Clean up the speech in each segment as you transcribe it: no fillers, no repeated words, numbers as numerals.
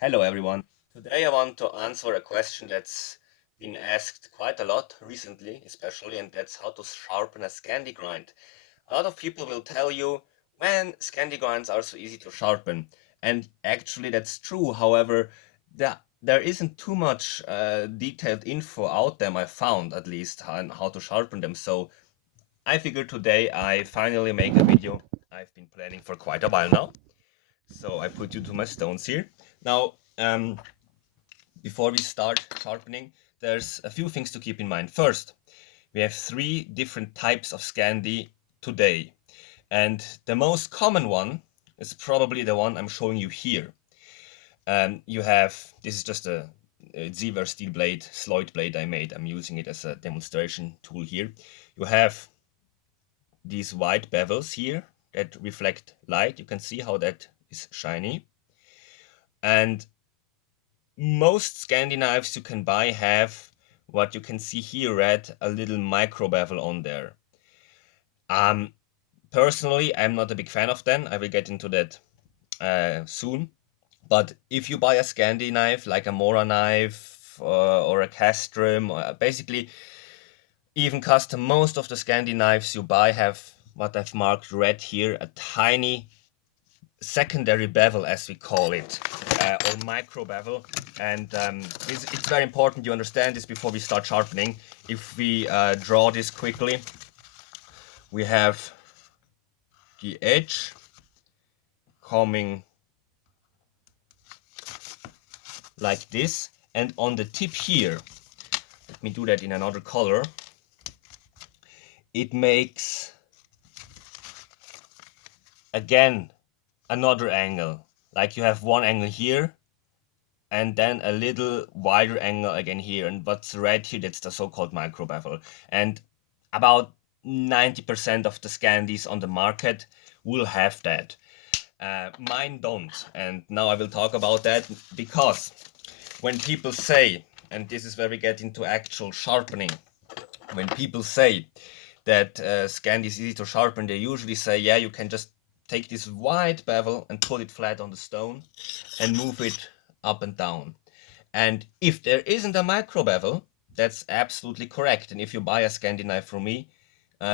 Hello everyone. Today I want to answer a question that's been asked quite a lot recently, especially, and that's how to sharpen a scandi grind. A lot of people will tell you when scandi grinds are so easy to sharpen, and actually that's true. However, there isn't too much detailed info out there, I found at least, on how to sharpen them. So I figured today I finally make a video I've been planning for quite a while now. So I put you to my stones here. Now, before we start sharpening, there's a few things to keep in mind. First, we have three different types of scandi today. And the most common one is probably the one I'm showing you here. You have, this is just a Zever steel blade, Sloyd blade I made. I'm using it as a demonstration tool here. You have these white bevels here that reflect light. You can see how that is shiny. And most scandi knives you can buy have what you can see here red, a little micro bevel on there. Personally, I'm not a big fan of them. I will get into that soon. But if you buy a scandi knife, like a Mora knife or a Castrum, basically even custom, most of the scandi knives you buy have what I've marked red here, a tiny secondary bevel, as we call it, or micro bevel. And it's very important you understand this before we start sharpening. If we draw this quickly, we have the edge coming like this, and on the tip here, let me do that in another color, it makes again another angle. Like you have one angle here and then a little wider angle again here, and what's red here, that's the so-called micro bevel. And about 90% of the scandis on the market will have that. Mine don't, and now I will talk about that, because when people say, and this is where we get into actual sharpening, when people say that scandi is easy to sharpen, they usually say, yeah, you can just take this white bevel and put it flat on the stone and move it up and down. And if there isn't a micro bevel, that's absolutely correct. And if you buy a scandi knife from me,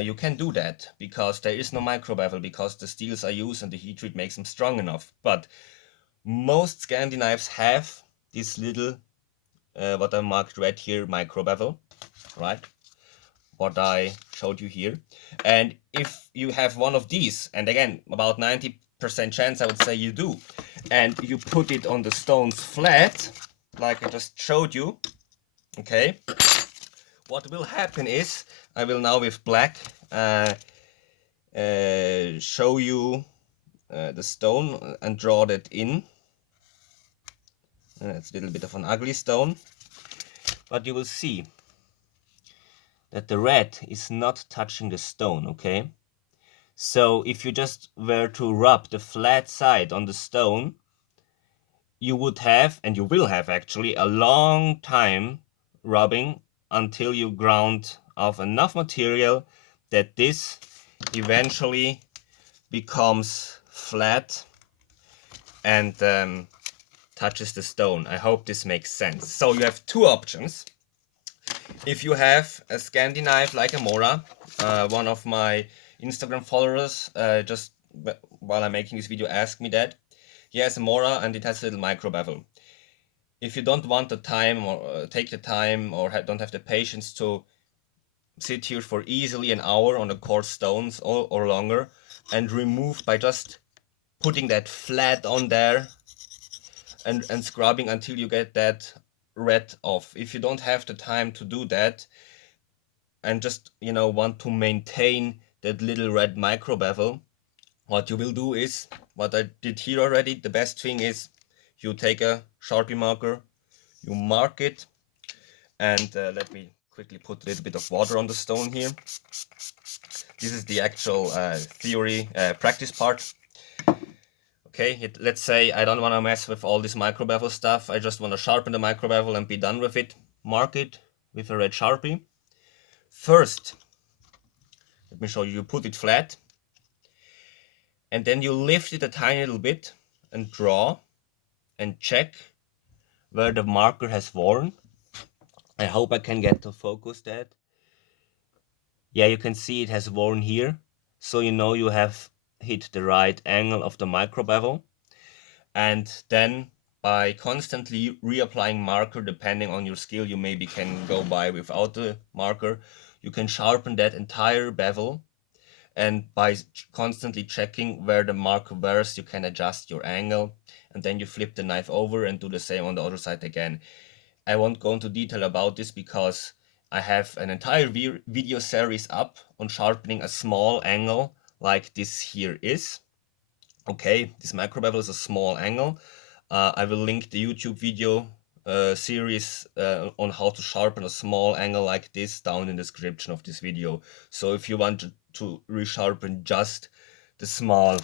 you can do that, because there is no micro bevel, because the steels I use and the heat treat makes them strong enough. But most scandi knives have this little, what I marked red here, micro bevel, right? What I showed you here. And if you have one of these, and again, about 90% chance I would say you do, and you put it on the stones flat, like I just showed you, okay, what will happen is, I will now with black show you the stone and draw that in. It's a little bit of an ugly stone, but you will see that the red is not touching the stone, okay? So if you just were to rub the flat side on the stone, you would have, and you will have actually, a long time rubbing until you ground off enough material that this eventually becomes flat and touches the stone. I hope this makes sense. So you have two options. If you have a scandi knife like a Mora, one of my Instagram followers just while I'm making this video asked me that. He has a Mora and it has a little micro bevel. If you don't want the time or take the time or don't have the patience to sit here for easily an hour on the coarse stones or longer and remove by just putting that flat on there and scrubbing until you get that red off. If you don't have the time to do that and just, want to maintain that little red micro bevel, what you will do is, what I did here already, the best thing is you take a Sharpie marker, you mark it, and let me quickly put a little bit of water on the stone here. This is the actual theory practice part. Okay, let's say I don't want to mess with all this micro bevel stuff. I just want to sharpen the micro bevel and be done with it. Mark it with a red Sharpie. First, let me show you. You put it flat, and then you lift it a tiny little bit and draw. and check where the marker has worn. I hope I can get to focus that. Yeah, you can see it has worn here. So you know you have hit the right angle of the micro bevel. And then by constantly reapplying marker, depending on your skill, you maybe can go by without the marker. You can sharpen that entire bevel. And by constantly checking where the marker wears, you can adjust your angle. And then you flip the knife over and do the same on the other side again. I won't go into detail about this because I have an entire video series up on sharpening a small angle like this here is. Okay, this micro bevel is a small angle. I will link the YouTube video series on how to sharpen a small angle like this down in the description of this video. So if you want to resharpen just the small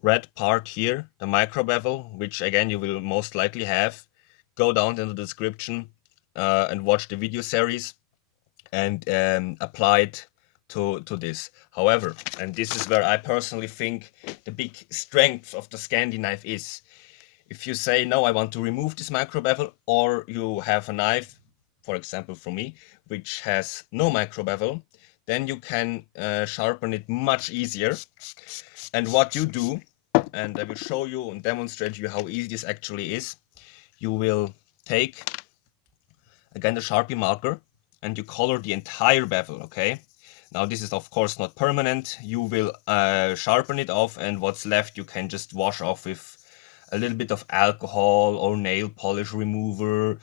red part here, the micro bevel, which again you will most likely have, go down in the description and watch the video series and apply it to this. However, and this is where I personally think the big strength of the Scandi knife is, if you say, no, I want to remove this micro bevel, or you have a knife, for example for me, which has no micro bevel, then you can sharpen it much easier. And what you do, and I will show you and demonstrate you how easy this actually is, you will take again the Sharpie marker and you color the entire bevel, okay? Now this is of course not permanent. You will sharpen it off, and what's left you can just wash off with a little bit of alcohol or nail polish remover.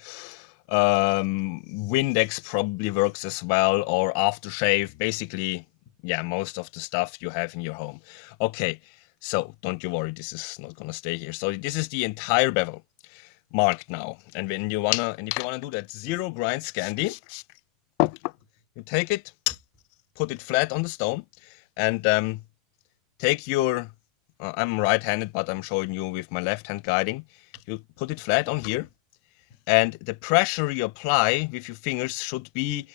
Windex probably works as well, or aftershave. Basically, yeah, most of the stuff you have in your home. Okay, so don't you worry, this is not gonna stay here. So this is the entire bevel marked now. And if you wanna do that zero grind Scandi, you take it, put it flat on the stone, and take your, I'm right-handed, but I'm showing you with my left hand guiding. You put it flat on here, and the pressure you apply with your fingers should be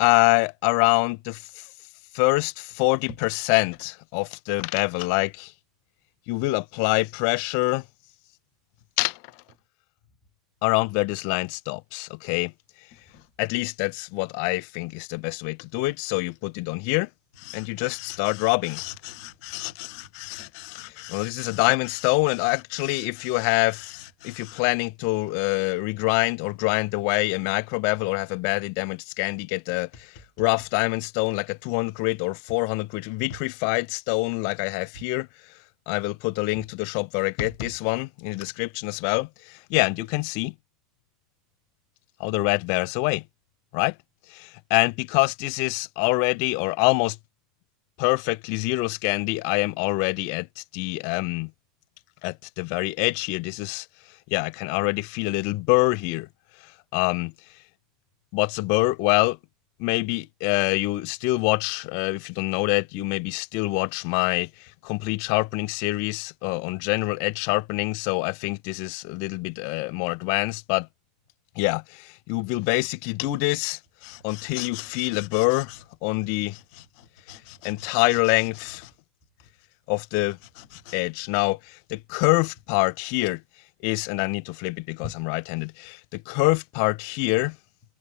around the first 40% of the bevel. Like, you will apply pressure around where this line stops, okay? At least that's what I think is the best way to do it. So you put it on here and you just start rubbing. Well, this is a diamond stone, and actually if you're planning to regrind or grind away a micro bevel or have a badly damaged Scandi, get a rough diamond stone like a 200 grit or 400 grit vitrified stone like I have here. I will put a link to the shop where I get this one in the description as well. Yeah, and you can see how the red wears away, right? And because this is already or almost perfectly zero Scandi, I am already at the very edge here. This is, yeah, I can already feel a little burr here. What's a burr? Well, maybe you still watch, if you don't know that, you maybe still watch my complete sharpening series on general edge sharpening. So I think this is a little bit more advanced, but yeah, you will basically do this until you feel a burr on the entire length of the edge. Now, the curved part here is, and I need to flip it because I'm right-handed, the curved part here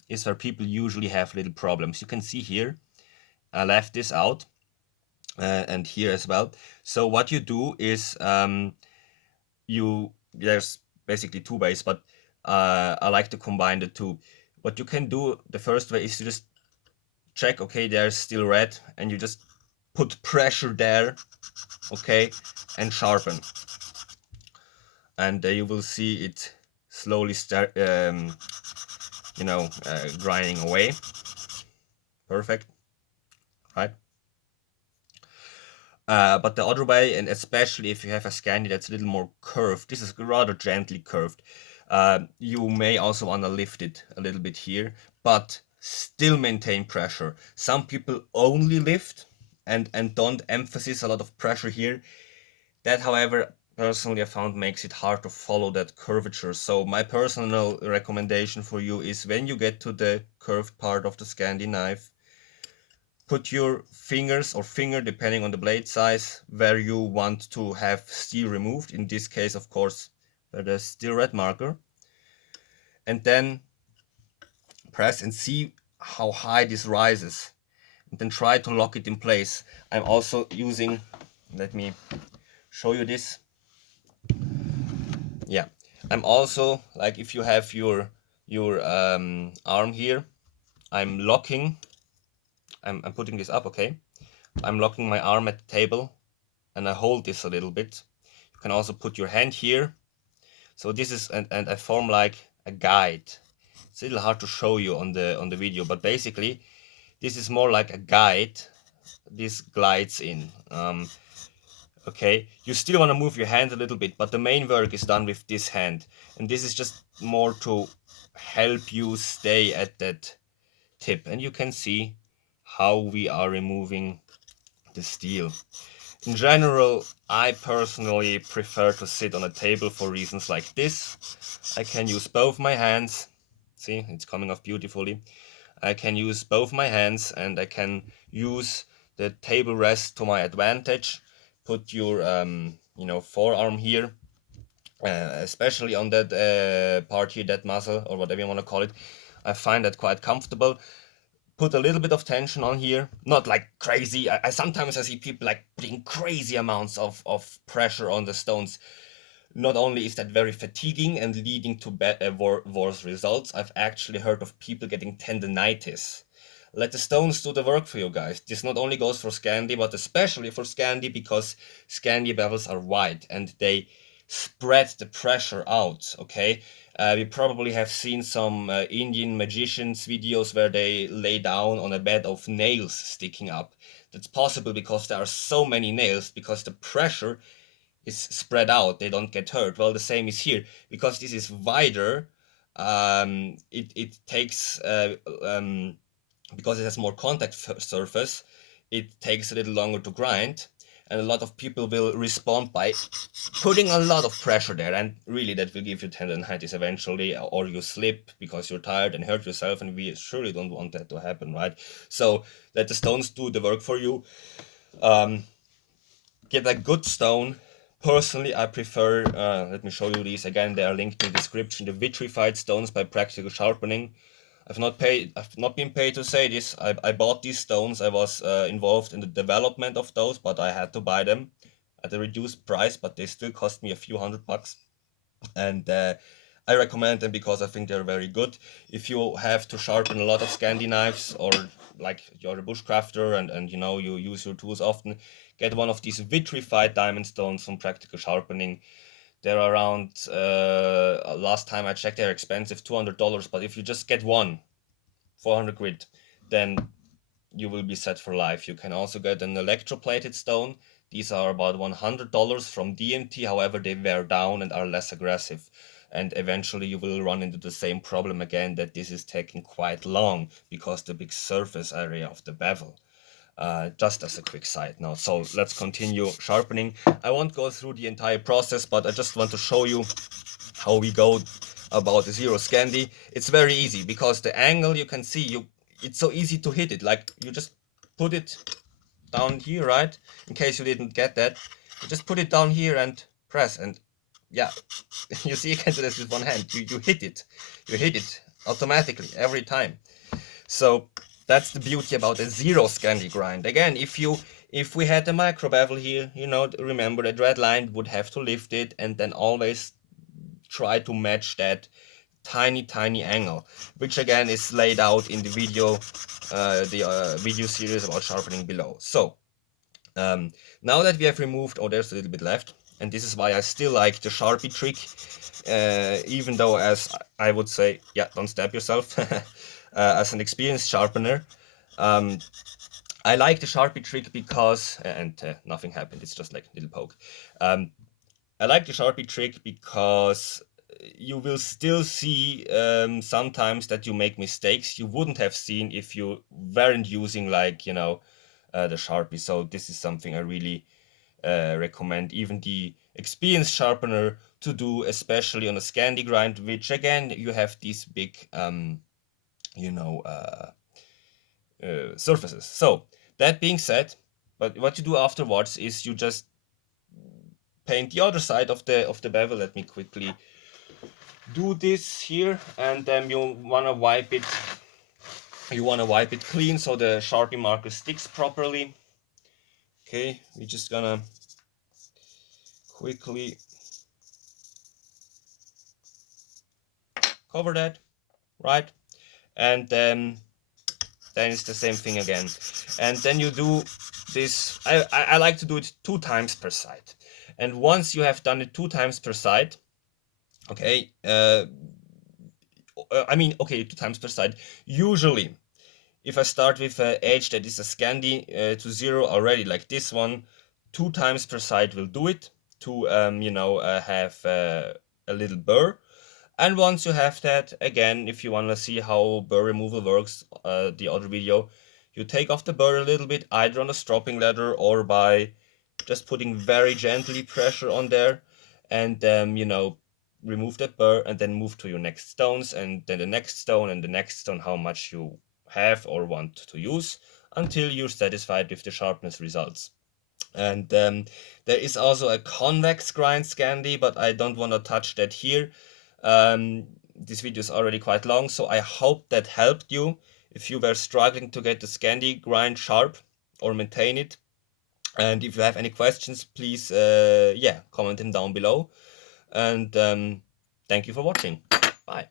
is where people usually have little problems. You can see here, I left this out, and here as well. So what you do is, there's basically two ways, but I like to combine the two. What you can do, the first way is to just check, okay, there's still red, and you just put pressure there, okay, and sharpen. And you will see it slowly start, grinding away. Perfect, right? But the other way, and especially if you have a Scandi that's a little more curved, this is rather gently curved, you may also want to lift it a little bit here, but still maintain pressure. Some people only lift and don't emphasize a lot of pressure here. That, however, personally I found makes it hard to follow that curvature. So my personal recommendation for you is, when you get to the curved part of the Scandi knife, put your fingers or finger, depending on the blade size, where you want to have steel removed. In this case, of course, where there's still red marker. And then press and see how high this rises. And then try to lock it in place. I'm also using, let me show you this. Yeah, I'm also, like, if you have your arm here, I'm locking, I'm putting this up, okay? I'm locking my arm at the table and I hold this a little bit. You can also put your hand here. So this is, and I form like a guide. It's a little hard to show you on the video, but basically this is more like a guide. This glides in. Okay, you still want to move your hand a little bit, but the main work is done with this hand. And this is just more to help you stay at that tip. And you can see how we are removing the steel. In general, I personally prefer to sit on a table for reasons like this. I can use both my hands. See, it's coming off beautifully. I can use both my hands and I can use the table rest to my advantage. Put your forearm here, especially on that part here, that muscle or whatever you want to call it. I find that quite comfortable. Put a little bit of tension on here, not like crazy. I sometimes I see people like putting crazy amounts of pressure on the stones. Not only is that very fatiguing and leading to worse results, I've actually heard of people getting tendinitis. Let the stones do the work for you guys. This not only goes for scandi, but especially for scandi, because scandi bevels are wide and they spread the pressure out, okay? We probably have seen some Indian magicians videos where they lay down on a bed of nails sticking up. That's possible because there are so many nails, because the pressure is spread out, they don't get hurt. Well, the same is here. Because this is wider, it takes, because it has more contact surface, it takes a little longer to grind. And a lot of people will respond by putting a lot of pressure there, and really that will give you tendinitis eventually, or you slip because you're tired and hurt yourself, and we surely don't want that to happen, right? So let the stones do the work for you. Get a good stone. Personally, I prefer, let me show you these again, they are linked in the description, the vitrified stones by Practical Sharpening. I've not been paid to say this. I bought these stones. I was involved in the development of those, but I had to buy them at a reduced price, but they still cost me a few $100. And I recommend them because I think they're very good. If you have to sharpen a lot of scandi knives, or like you're a bushcrafter and you use your tools often, get one of these vitrified diamond stones from Practical Sharpening. They're around, last time I checked, they're expensive, $200, but if you just get one, 400 grit, then you will be set for life. You can also get an electroplated stone. These are about $100 from DMT, however they wear down and are less aggressive. And eventually you will run into the same problem again, that this is taking quite long because the big surface area of the bevel. Just as a quick side note. So let's continue sharpening. I won't go through the entire process, but I just want to show you how we go about the zero scandi. It's very easy because the angle, you can see, it's so easy to hit it. Like, you just put it down here, right? In case you didn't get that, you just put it down here and press, and yeah, you see, you can do this with one hand. You hit it automatically every time. So that's the beauty about a zero scandi grind. Again, if we had a micro bevel here, remember that red line would have to lift it, and then always try to match that tiny angle, which again is laid out in the video, video series about sharpening below. So now that we have removed, oh, there's a little bit left, and this is why I still like the Sharpie trick, even though, as I would say, yeah, don't stab yourself, as an experienced sharpener, I like the Sharpie trick because, and nothing happened, it's just like a little poke. I like the Sharpie trick because you will still see sometimes that you make mistakes you wouldn't have seen if you weren't using, like, the Sharpie. So this is something I really recommend even the experienced sharpener to do, especially on a scandi grind, which again, you have these big surfaces. So That being said, but what you do afterwards is you just paint the other side of the bevel. Let me quickly do this here, and then you wanna wipe it. You wanna wipe it clean so the Sharpie marker sticks properly. Okay, we're just gonna quickly cover that, right? And then it's the same thing again. And then you do this. I like to do it 2 times per side. And once you have done it 2 times per side, okay, I mean, okay, 2 times per side. Usually, if I start with an edge that is a scandi to 0 already, like this one, 2 times per side will do it to, have a little burr. And once you have that, again, if you want to see how burr removal works, the other video, you take off the burr a little bit, either on a stropping ladder or by just putting very gently pressure on there, and remove that burr, and then move to your next stones, and then the next stone, and the next stone, how much you have or want to use, until you're satisfied with the sharpness results. And there is also a convex grind scandi, but I don't want to touch that here. This video is already quite long, so I hope that helped you if you were struggling to get the scandi grind sharp or maintain it. And if you have any questions, please comment them down below. And thank you for watching. Bye.